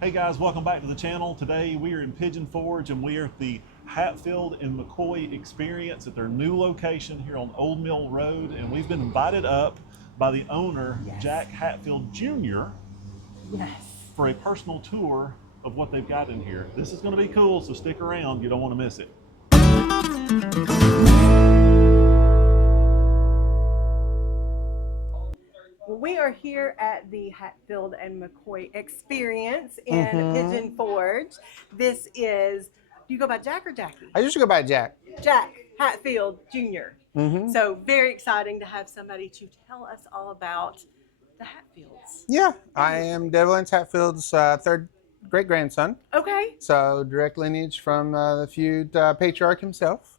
Hey guys, welcome back to the channel. Today we are in Pigeon Forge and we are at the Hatfield and McCoy Experience at their new location here on Old Mill Road, and we've been invited up by the owner, Jack Hatfield Jr., for a personal tour of what they've got in here. This is going to be cool, so stick around. You don't want to miss it. We are here at the Hatfield and McCoy Experience in Pigeon Forge. This is, do you go by Jack or Jackie? I usually go by Jack. Jack Hatfield Jr. So very exciting to have somebody to tell us all about the Hatfields. Yeah, I am Devlin Hatfield's third great-grandson. Okay. So direct lineage from the Feud patriarch himself.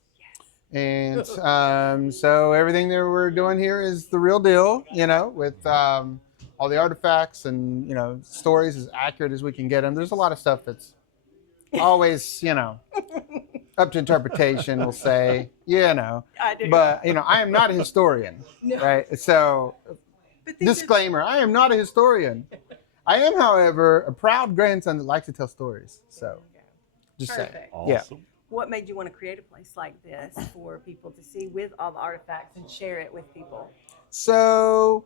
And so everything that we're doing here is the real deal, you know, with all the artifacts and, you know, stories as accurate as we can get them. There's a lot of stuff that's always, you know, up to interpretation, we'll say, you know. I do. But, you know, I am not a historian, right? So, disclaimer, I am not a historian. I am, however, a proud grandson that likes to tell stories. So, just saying. Awesome. Yeah. What made you want to create a place like this for people to see with all the artifacts and share it with people? So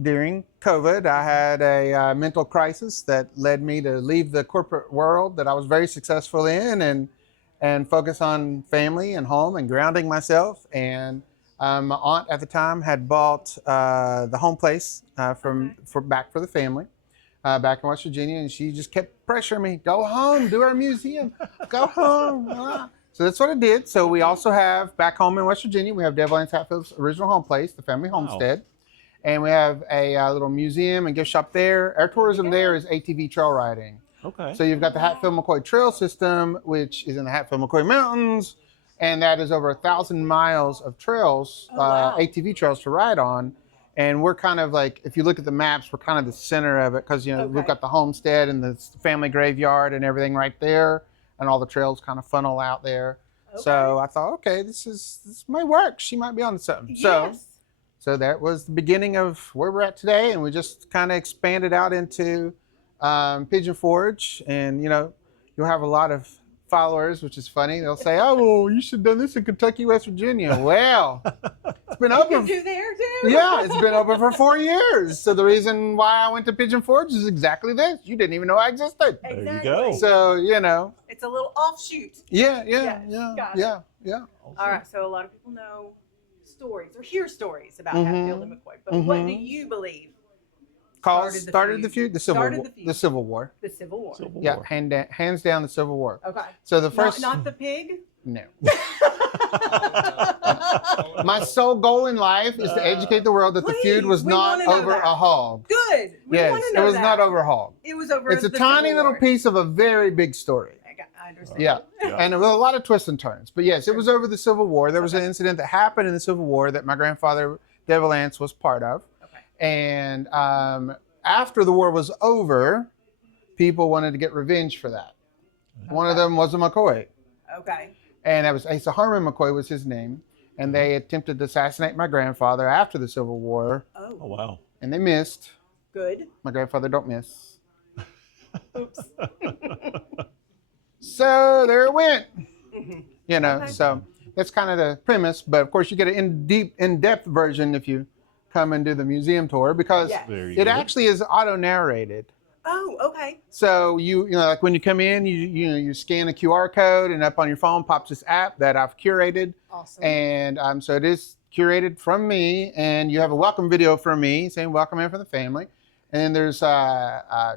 during COVID, I had a mental crisis that led me to leave the corporate world that I was very successful in and focus on family and home and grounding myself. And my aunt at the time had bought the home place back for the family. Back in West Virginia, and she just kept pressuring me, go home, do our museum, go home. So that's what I did. So we also have back home in West Virginia, we have Devlin Hatfield's original home place, the family homestead. And we have a little museum and gift shop there. Our tourism there is ATV trail riding. Okay. So you've got the Hatfield McCoy Trail System, which is in the Hatfield McCoy Mountains. And that is over 1,000 miles of trails, ATV trails to ride on. And we're kind of like, if you look at the maps, we're kind of the center of it because, you know, we've got the homestead and the family graveyard and everything right there. And all the trails kind of funnel out there. So I thought, okay, this might work. She might be onto something. So that was the beginning of where we're at today. And we just kind of expanded out into Pigeon Forge. And, you know, you'll have a lot of followers, which is funny. They'll say, oh, well, you should have done this in Kentucky, West Virginia. Well, it's been open. You there too? Yeah, it's been open for 4 years. So the reason why I went to Pigeon Forge is exactly this. You didn't even know I existed. Exactly. There you go. So, you know. It's a little offshoot. Yeah. Awesome. All right, so a lot of people know stories or hear stories about Hatfield and McCoy, but what do you believe Started the feud? The Civil War. The Civil War. The Civil War. Yeah, hands down the Civil War. Okay. So the first. Not the pig? No. My sole goal in life is to educate the world that the feud was not over a hog. Good. Yes, it was not over a hog. It was over. It's a tiny little piece of a very big story. I understand. Yeah, and with a lot of twists and turns. But yes, it was over the Civil War. There was an incident that happened in the Civil War that my grandfather, Devlin, was part of. Okay. And after the war was over, people wanted to get revenge for that. One of them was a McCoy. Okay. And that was Asa Harmon McCoy was his name. And they attempted to assassinate my grandfather after the Civil War. Oh, wow. And they missed. Good. My grandfather don't miss. Oops. So there it went. You know, so that's kind of the premise. But of course, you get an in-depth version if you come and do the museum tour because it actually is auto-narrated. Oh, okay. So you know, like when you come in, you scan a QR code, and up on your phone pops this app that I've curated. Awesome. And so it is curated from me, and you have a welcome video from me saying welcome in for the family. And then there's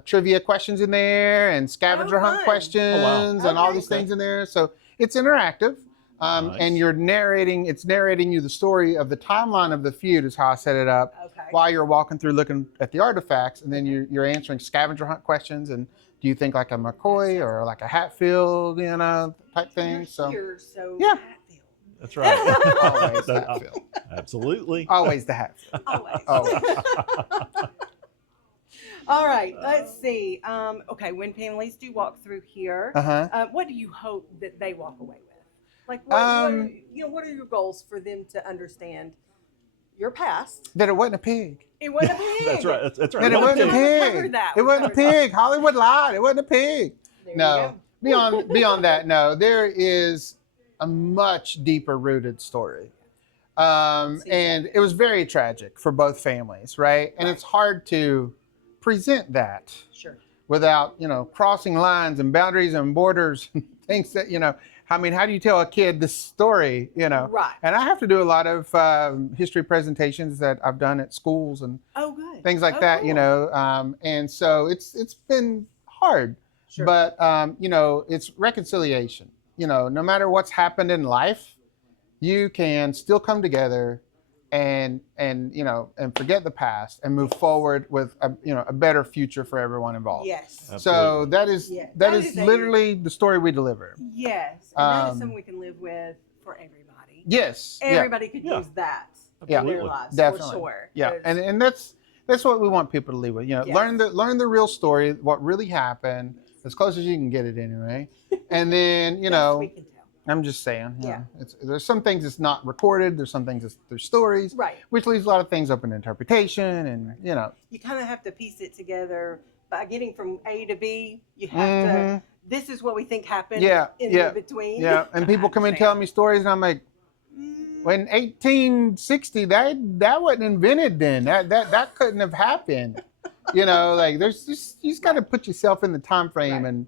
trivia questions in there, and scavenger hunt questions, and all these things in there. So it's interactive. And it's narrating you the story of the timeline of the feud is how I set it up while you're walking through looking at the artifacts, and then you're answering scavenger hunt questions, and do you think like a McCoy or like a Hatfield, you know, type thing. Hatfield. That's right. Always the Hatfield. Absolutely. Always the Hatfield. Always. All right, let's see. Okay, when families do walk through here, what do you hope that they walk away with? Like, what are your goals for them to understand your past. That it wasn't a pig. It wasn't a pig. That's right. That's right. That it wasn't a We pig. covered that. It We wasn't a covered that. pig. Hollywood lied. It wasn't a pig. There you No. go. Beyond that, no. There is a much deeper rooted story. And it was very tragic for both families, right? And it's hard to present that Sure. without, crossing lines and boundaries and borders and things that, I mean, how do you tell a kid this story, Right. And I have to do a lot of history presentations that I've done at schools and Oh, good. things like Oh, that, cool. and so it's been hard, Sure. but it's reconciliation. No matter what's happened in life, you can still come together and forget the past and move forward with a better future for everyone involved. Yes. So Absolutely. that is Yeah. that That is is a- literally the story we deliver. Yes. And that is Um, something we can live with for everybody. Yes. Yeah. Everybody could Yeah. use that Yeah. in their Absolutely. lives Definitely. for sure. Yeah. 'Cause- And that's what we want people to leave with. Yes. Learn the real story, what really happened, as close as you can get it anyway. And then, best we can tell. I'm just saying, Yeah. there's some things that's not recorded. There's some things there's stories, Right. which leaves a lot of things open to interpretation, and You kind of have to piece it together by getting from A to B. You have Mhm. to. This is what we think happened. Yeah, In yeah, the between. yeah. And people come in telling me stories, and I'm like, well, in 1860, that wasn't invented then. That couldn't have happened. Like there's just you just got to put yourself in the time frame, Right. and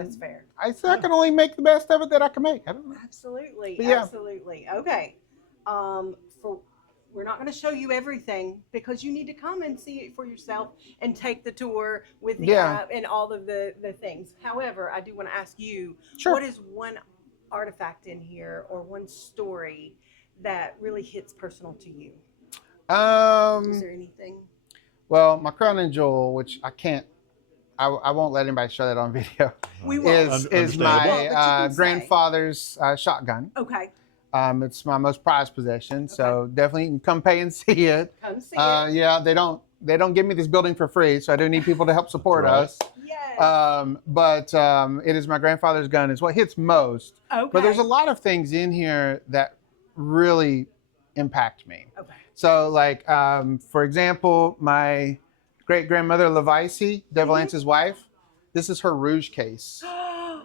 That's fair. I can only make the best of it that I can make. I don't know. Absolutely. But yeah. Absolutely. Okay. We're not going to show you everything because you need to come and see it for yourself and take the tour with the Yeah. app and all of the things. However, I do want to ask you, Sure. what is one artifact in here or one story that really hits personal to you? Is there anything? Well, my crown and jewel, which I won't let anybody show that on video, We won't. is Understandable. Well, but you my can say. grandfather's shotgun. Okay. It's my most prized possession, so definitely you can come pay and see it. Come see it. Yeah, they don't give me this building for free, so I do need people to help support Right. us. Yes. But it is my grandfather's gun. It's what hits most. Okay. But there's a lot of things in here that really impact me. Okay. So, like, for example, my great grandmother Levice, Devil Mhm. Ance's wife, this is her rouge case Oh,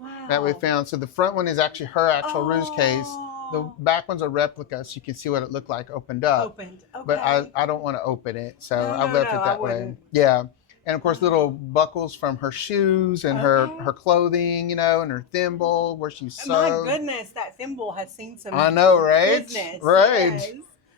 wow. that we found. So the front one is actually her actual rouge case. The Oh. back one's a replica, so you can see what it looked like opened up. Opened. Okay. But I don't want to open it, so No, I've no, left no, it I that way. wouldn't. Yeah. And of course, little buckles from her shoes and Okay. her clothing, and her thimble where she My sewed. goodness, that thimble has seen some. I know, right? Business. Right. Yes.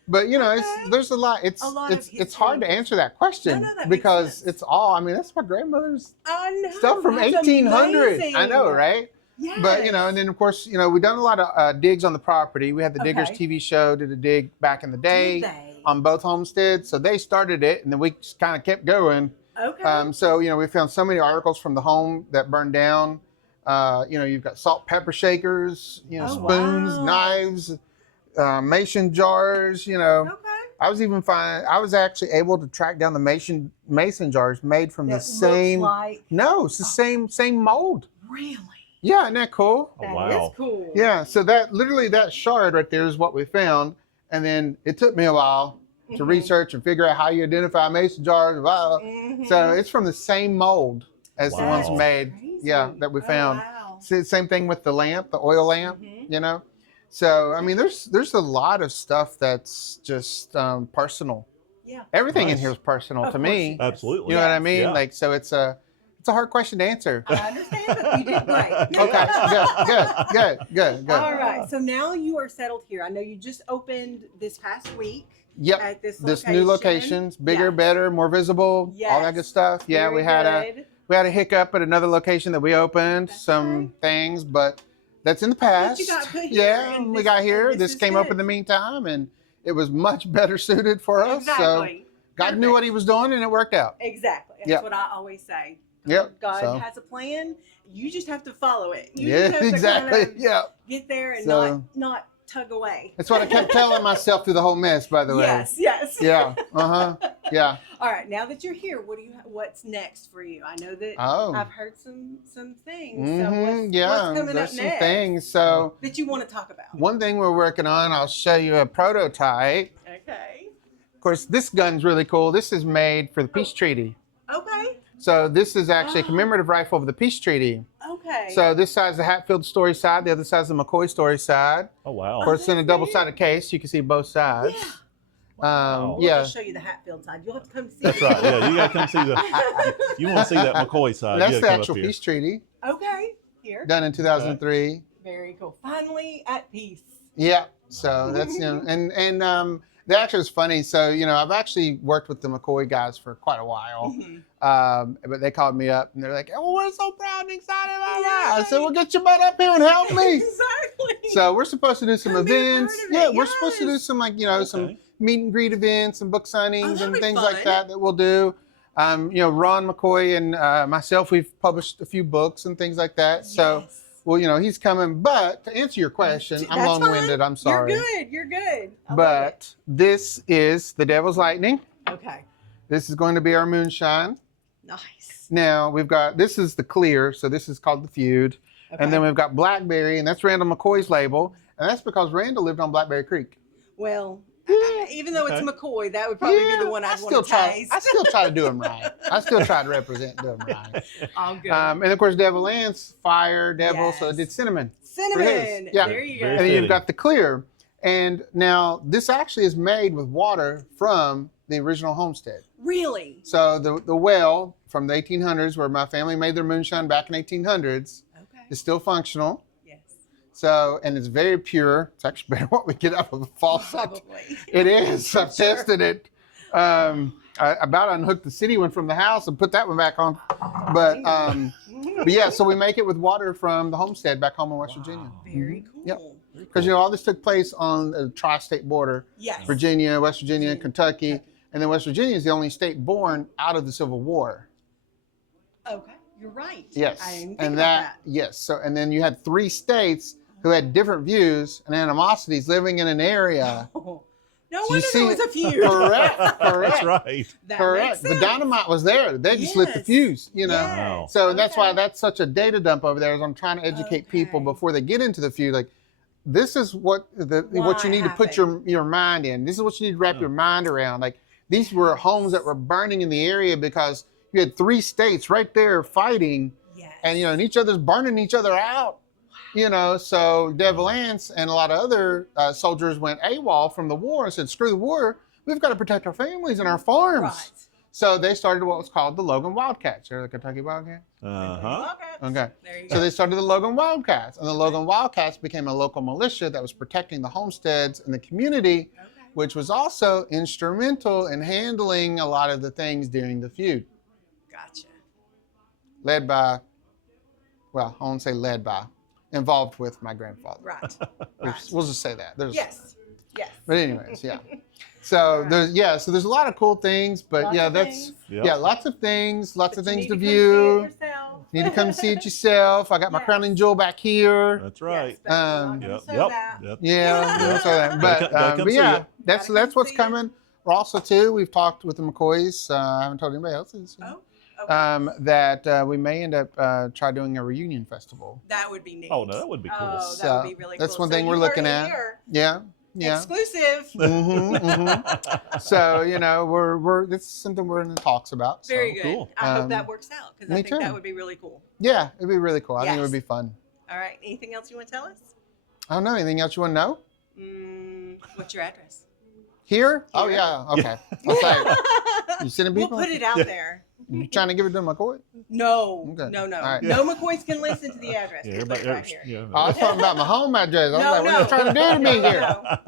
But Okay. there's a lot. A lot of It's hard to history. answer that question No, that makes because sense. it's all. I mean, that's my grandmother's I know. stuff from that's 1800. I amazing. know, right? Yes. But and then of course, we've done a lot of digs on the property. We had the Diggers Okay. TV show, did a dig back in the day Did they? on both homesteads. So they started it, and then we just kind of kept going. Okay. So we found so many articles from the home that burned down. You've got salt, pepper shakers, Oh, spoons, wow. knives, mason jars. Okay. I was actually able to track down the mason jars made from That the same. looks like No, it's the same mold. really. Yeah, isn't that cool? Oh, That is wow. cool. Yeah. So that shard right there is what we found, and then it took me a while to Mhm. research and figure out how you identify mason jars. Blah. Mhm. So it's from the same mold as the ones Wow. made. Crazy. Yeah, that we Oh, found. wow. Same thing with the lamp, the oil lamp. Mhm. So I mean, there's a lot of stuff that's just personal. Yeah. Everything in Nice. here is personal Of to course me. it is. Absolutely. You know what I Yes. mean? Yeah. Like, so it's a hard question to answer. I understand, but you did great. Okay, good. All right. So now you are settled here. I know you just opened this past week Yep. at this New locations, bigger, Yeah. better, more visible, all that Yes. good stuff. Yeah, Very we had a hiccup at another location that we opened, That's some right. things, but that's in the But past. you got put here, Yeah, and we this- got here. and This is came up good. in the meantime, and it was much better suited for us. Exactly. So God knew what He was doing, and it worked out. Exactly. That's Yep. what I always say. Yep. God So- has a plan. You just have to follow it. You Yeah, just have to exactly. kind of Yeah. get there and So- not tug away. That's what I kept telling myself through the whole mess, by the way. Yes, yes. Yeah. Yeah. All right, now that you're here, what's next for you? I know that I've heard some things. So what's coming there's up some next things. So that you want to talk about? one thing we're working on, I'll show you a prototype. Okay. Of course, this gun's really cool. This is made for the peace treaty. Okay. So this is actually a commemorative rifle of the peace treaty. Okay. So this side's the Hatfield story side, the other side's the McCoy story side. Oh, wow. Of course, it's in a double-sided case. You can see both sides. Yeah. Wow. We'll just show you the Hatfield side. You'll have to come see That's it. right. Yeah, you got to come see you want to see that McCoy side. That's you the gotta come actual up here. peace treaty, Okay. Here. done in 2003. Very cool. Finally at peace. Yeah. So that's and that actually was funny. So I've actually worked with the McCoy guys for quite a while, but they called me up and they're like, "Oh, we're so proud and excited about that." I said, "Well, get your butt up here and help me." Exactly. So we're supposed to do some Come be a part events. of it, Yeah, we're supposed to do yes. some some Okay. meet and greet events and book signings that'd and be things fun. like that we'll do. Ron McCoy and myself, we've published a few books and things like that. So. Yes. Well, he's coming. But to answer your question, I'm That's long-winded. fine. I'm sorry. You're good. I love But this is the Devil's Lightning. it. Okay. This is going to be our Moonshine. Nice. Now this is the clear, so this is called the Feud. Okay. And then we've got Blackberry, and that's Randall McCoy's label. And that's because Randall lived on Blackberry Creek. Well, even though it's Okay. McCoy, that would probably be the one I'd want to taste. I still try to do them right. I still try to represent them right. All good. And of course, Devil Lance, Fire, Devil, so Yes. it did Cinnamon. Cinnamon. Yeah. There you go. Very And then you've fitting. got the clear. And now this actually is made with water from the original homestead. Really? So the well from the 1800s, where my family made their moonshine back in 1800s, Okay. is still functional. Yes. So, and it's very pure. It's actually better what we get out of a faucet. Probably. It is. I've Sure. tested it. I about unhooked the city one from the house and put that one back on. But yeah, so we make it with water from the homestead back home in West Virginia. Very cool. Yep. Because all this took place on the tri-state border, Yes. Virginia, West Virginia, Kentucky, and then West Virginia is the only state born out of the Civil War. Okay. You're right. Yes, I didn't think and about that. yes. So and then you had 3 states who had different views and animosities living in an area. Oh. No So you wonder see there was it- a feud. Correct. That's right. That Correct. makes The sense. dynamite was there. They just lit the Yes. fuse, Yes. Wow. So that's why Okay. that's such a data dump over there. Is I'm trying to educate people Okay. before they get into the feud. Like, this is what what Why you need to put your mind in. This is what you need to wrap your mind around. Like, these were homes that were burning in the area because you had 3 states right there fighting, Yes. and and each other's burning each other out. So Devil Lance and a lot of other soldiers went AWOL from the war and said, "Screw the war. We've got to protect our families and our farms." Right. So they started what was called the Logan Wildcats. Or the Kentucky Wildcats? Uh-huh. Okay. There you So go. they started the Logan Wildcats. And the Logan Wildcats became a local militia that was protecting the homesteads and the community, Okay. which was also instrumental in handling a lot of the things during the feud. Gotcha. Led by, well, I won't say led by, involved with my grandfather. Right. We'll just say that. Yes. Yes. But anyways, yeah. So there's a lot of cool things, but Lots yeah, of that's things. Yep. lots of things, lots of But you things to need come see it view. yourself. You need to come see it yourself. I got my Yes. crowning jewel back here. That's right. Yes, but we're not Um, gonna Yep. show Yep. that. Yep. Yeah, Yeah. so that, but, Gotta come but see yeah, it. that's Gotta come what's see it. coming. We're also too. We've talked with the McCoys. I haven't told anybody else. Oh. Okay. That we may end up try doing a reunion festival. That would be neat. Oh, no, that would be cool. Oh, that So, would be really that's cool. one So thing you we're heard looking it at. here. Yeah, yeah. Exclusive. So we're this is something we're in the talks about. So. Very good. cool. I hope Um, that works out because I me think that too. would be really cool. Yeah, it'd be really cool. I think it Yes. would be fun. All right. Anything else you want to tell us? I don't know. Anything else you want to know? What's your address? Here? Oh Here. yeah. Okay. I'll say it. You sending We'll people? put it out Yeah. there. You trying to give it to McCoy? No, Okay. no. All right. No McCoys can listen to the address. Yeah, We'll put everybody, it right here. yeah, I was talking about my home address. I was No, like, what are no. you trying to do to me No, here?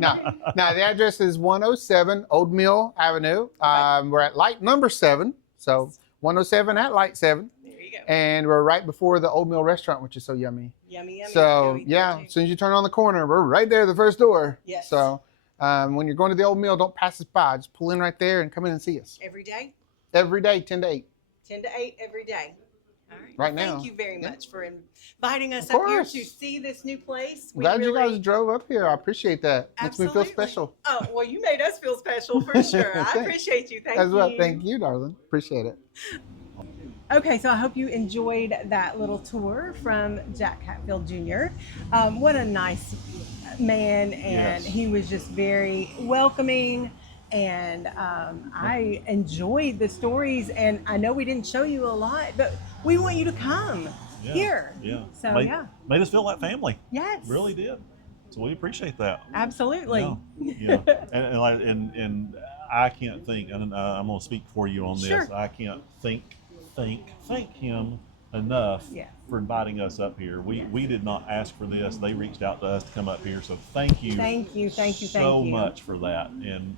No, the address is 107 Old Mill Avenue. We're at light number 7. So 107 at light 7. There you go. And we're right before the Old Mill restaurant, which is so yummy. Yummy, yummy. So Yummy, yeah, yummy. as soon as you turn on the corner, we're right there, the first door. Yes. So when you're going to the Old Mill, don't pass us by. Just pull in right there and come in and see us. Every day, Every day, 10 to 8. 10 to 8 every day. All right. right now. Thank you very much for inviting us Of up here course. to see this new place. Glad you guys drove up here. I appreciate that. Makes me feel Absolutely. special. Oh, well, you made us feel special for sure. I Thanks. appreciate you. Thank As you. well. Thank you, darling. Appreciate it. Okay, so I hope you enjoyed that little tour from Jack Hatfield Jr. What a nice man, and Yes. he was just very welcoming. And I enjoyed the stories, and I know we didn't show you a lot, but we want you to come Yeah, here. Yeah. So Made us feel like family. yes, Really did. So we appreciate that. absolutely. Yeah. And I can't think, and I'm going to speak for you on this. Sure. I can't thank him enough Yeah. for inviting us up here. We did not ask for this. They reached out to us to come up here. So thank you. Thank you, thank you, so thank you. much for that. And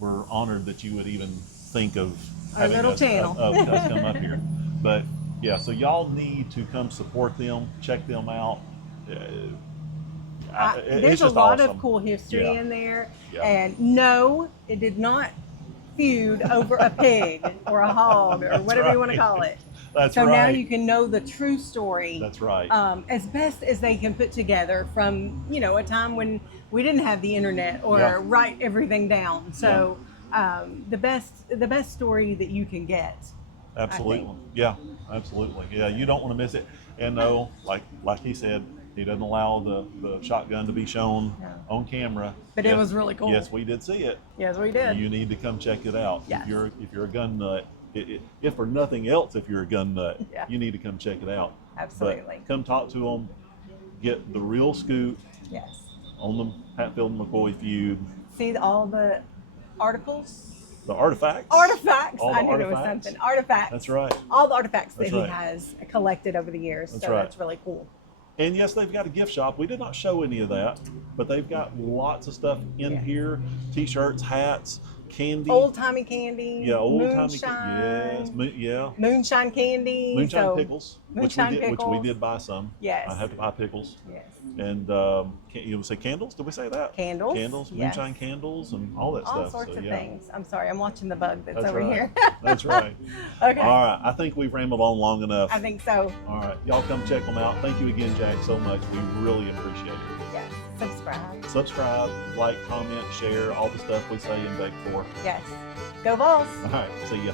we're honored that you would even think of Our having little us, channel. of us come up here. But yeah, so y'all need to come support them, check them out. It's There's a just lot awesome. of cool history Yeah. in there. Yeah. And no, it did not feud over a pig or a hog or That's whatever you want to right. call it. That's So right. now you can know the true story. That's right. As best as they can put together from, a time when we didn't have the internet or Yeah. write everything down. So the best story that you can get. Absolutely. Yeah, absolutely. Yeah, you don't want to miss it. And no, like he said, he doesn't allow the shotgun to be shown on camera. But it was really cool. Yes, we did see it. Yes, we did. You need to come check it out. Yes. If you're a gun nut, if for nothing else, if you're a gun nut, Yeah. you need to come check it out. Absolutely. But come talk to them, get the real scoop Yes. on the Hatfield McCoy feud, See all the articles? the artifacts. Artifacts. All the I knew there was artifacts. something. Artifacts. That's right. All the artifacts that That's he right. has collected over the years. That's so right. that's really cool. And yes, they've got a gift shop. We did not show any of that, but they've got lots of stuff in Yeah. here: t-shirts, hats, candy. Old timey candy. Yeah, old timey. Moonshine. Yes, yeah. Moonshine candy. Moonshine so, pickles, Moonshine which we pickles. did buy some. Yes. I have to buy pickles. Yes. And you would say candles? Did we say that? Candles. Candles, Yes. moonshine candles, and all that All stuff. sorts so, of yeah. things. I'm sorry, I'm watching the bug that's That's over right. here. That's right. Okay. All right. I think we've rambled on long enough. I think so. All right. Y'all come check them out. Thank you again, Jack, so much. We really appreciate it. Yes. Subscribe. Subscribe, like, comment, share, all the stuff we say and beg for. Yes. Go Vols. All right. See ya.